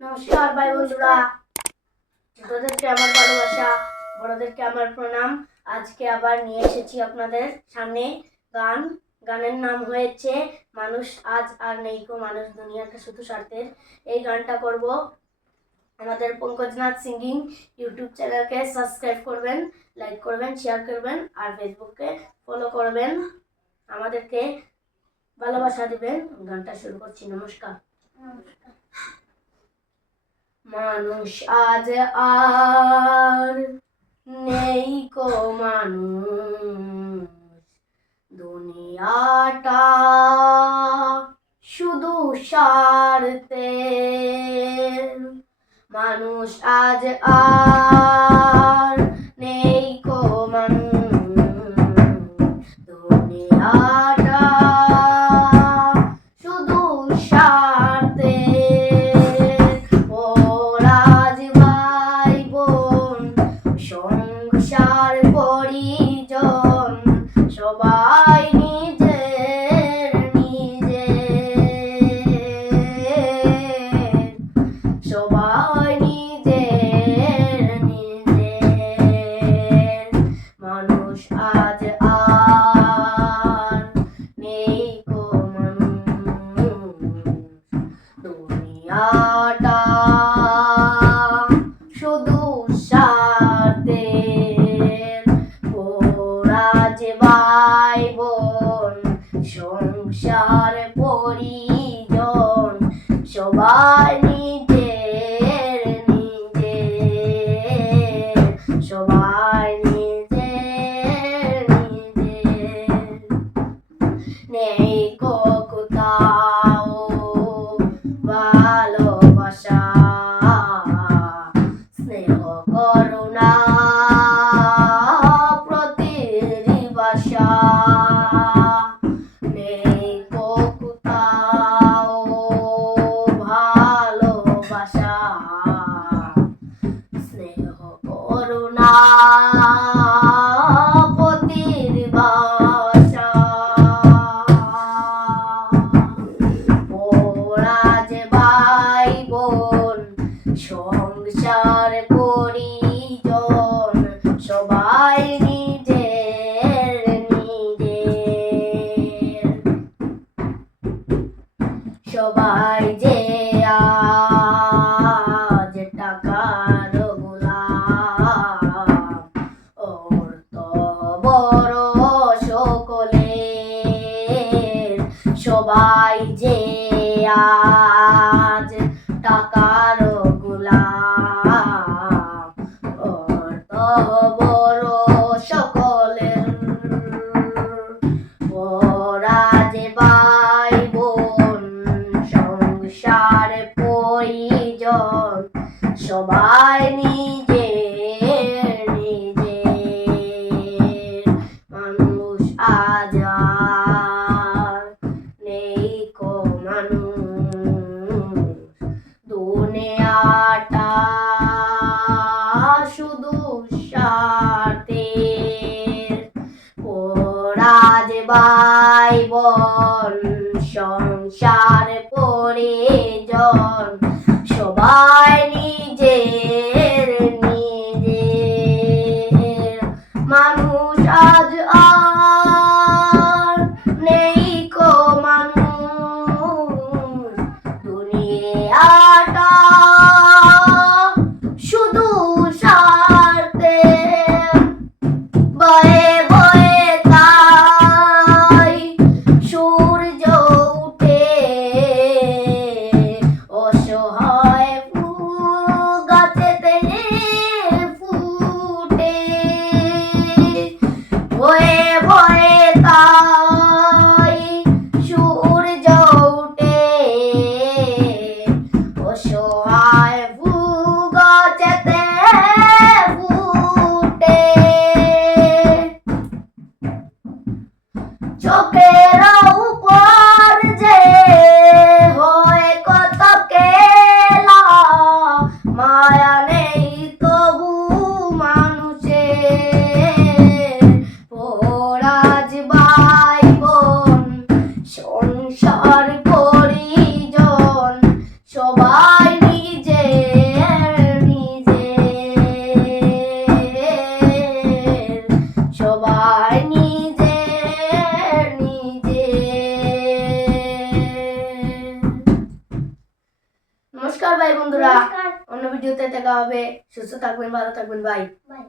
নমস্কার ভাই বন্ধুরা। ছোটদেরকে আমার ভালোবাসা, বড়দেরকে আমার প্রণাম। আজকে আবার নিয়ে এসেছি আপনাদের সামনে গান। গানের নাম হয়েছে, মানুষ আজ আর নেই কো মানুষ দুনিয়াটা শুধু স্বার্থের। এই গানটা করব। আমাদের পঙ্কজনাথ সিঙ্গিং ইউটিউব চ্যানেলকে সাবস্ক্রাইব করবেন লাইক করবেন শেয়ার করবেন, আর ফেসবুককে ফলো করবেন। আমাদেরকে ভালোবাসা দিবেন। গানটা শুরু করছি, নমস্কার। মানুষ আজ আর নেই কো মানুষ। দুনিয়াটা শুধু সারতে মানুষ আজ আর শুধু ও ভাই বোন সংসার পরিজন সবাই দুনিয়াটা শুধু ওরা যে সংসার পরিজন সবাই সংসার পরিজন সবাই নিজের নিজের আজ টাকার ভাই বোন সংসার পরিজন সবাই নিজের নিজের। মানুষ আজ আর নেই কো মানুষ দুনিয়াটা 안녕. বন্ধুরা অন্য ভিডিওতে দেখা হবে। সুস্থ থাকবেন ভালো থাকবেন বাই বাই